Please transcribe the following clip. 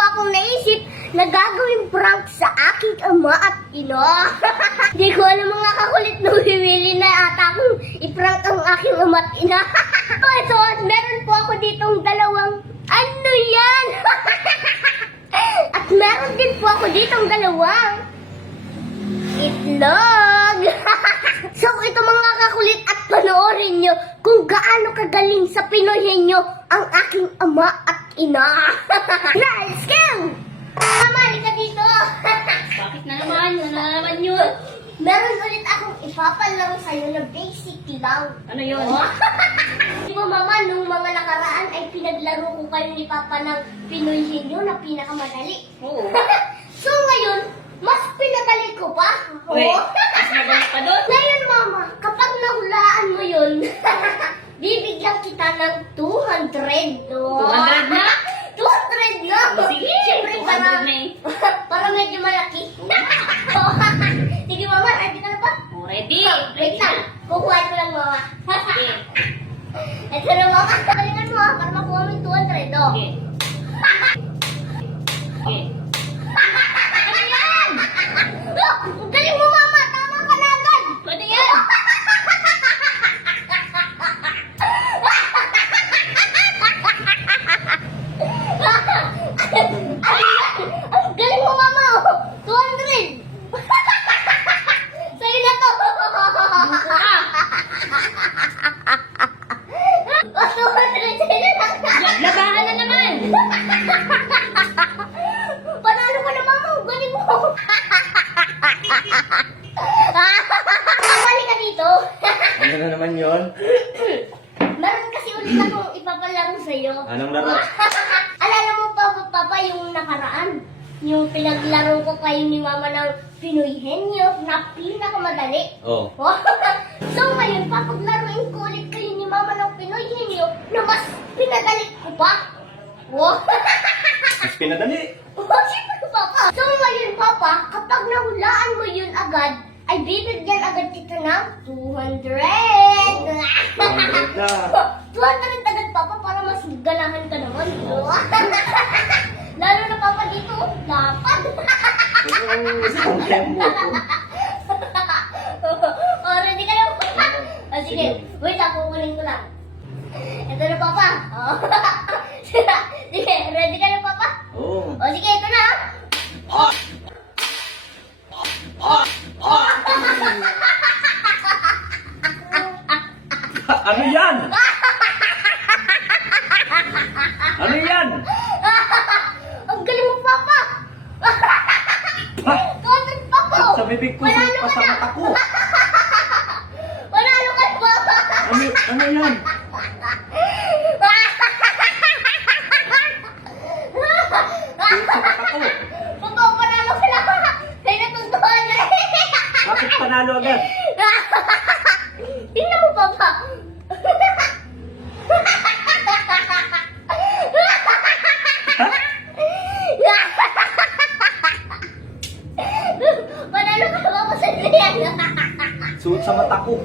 po akong naisip na gagawin prank sa aking ama at ina. Hindi ko alam mga kakulit na bibili na ata akong i-prank ang aking ama at ina. So, meron po ako ditong dalawang, ano yan? At meron din po ako ditong dalawang itlog. So, ito mga kakulit at panoorin nyo kung gaano kagaling sa Pinoyhin nyo ang aking ama at ina. Let's go! Mama, halika dito. Bakit na naman? Ano na naman yun? Meron ulit akong ipapalaro sa'yo na basic lang. Ano yun? Di ba mama, nung mga nakaraan ay pinaglaro ko kayo ni Papa ng Pinoyhin nyo na pinakamadali. Oo. So ngayon, mas pinadali ko pa. Wait, Oo. mas magaling pa doon? Ngayon mama, kapag nahulaan mo yun, bibigyan kita ng 200. 200 na? 200 na. Sige, Siyempre, 200 para, na eh. para medyo malaki. Sige mama, ready ka na ba? Oh, ready? Wait lang, kukuha ko lang mama. Okay. Ito na mama, galingan mo para makuha mo yung 200. Oh. Okay. Okay. Ano yan? Oh, ang galing mo mama, tama ka na agad. Pwede yan. Ang galing mo mama, oh. 200. Sa'yo na to. Oh, 200 sa'yo na lang. Labahan na naman. Panalo ka na mama, ang galing mo. Balik ka dito. Ano na naman yun? Meron kasi ulit akong ipapalaro sa'yo. Anong laro? Alala mo pa, Papa, yung nakaraan? Yung pinaglaro ko kayo ni Mama ng Pinoy Henyo na pinakamadali. Oh. So ngayon, papaglaruin ko ulit kayo ni Mama ng Pinoy Henyo na mas pinadali ko pa. Mas pinadali. Siyempre, Papa. So ngayon, Papa, kapag nahulaan mo yun agad, ay bibigyan agad kita ng 200. 200 na. 200 agad, Papa, para mas ganahan ka naman. Lalo na, Papa, dito, lapad. Ito ang isang tempo ko. Oh, ready ka na, Papa? Oh, sige, wait lang, kukunin ko lang. Ito na, Papa. Oh. Sige, ready ka na, Papa? Oo. Oh, sige, ito na. Ano yan? Ano yan? Ang galing mo, Papa. Ha? 200, Papa. Sa bibig ko, Panalo sa ka na. mata ko. Panalo ka, Papa. Ano yan? Sa mata ko. Papa, panalo ka na. Kaya natuntuhan na. Bakit panalo agad? Tingnan mo, Papa. Panalo ka, Papa, sa yan. Suot sa mata ko.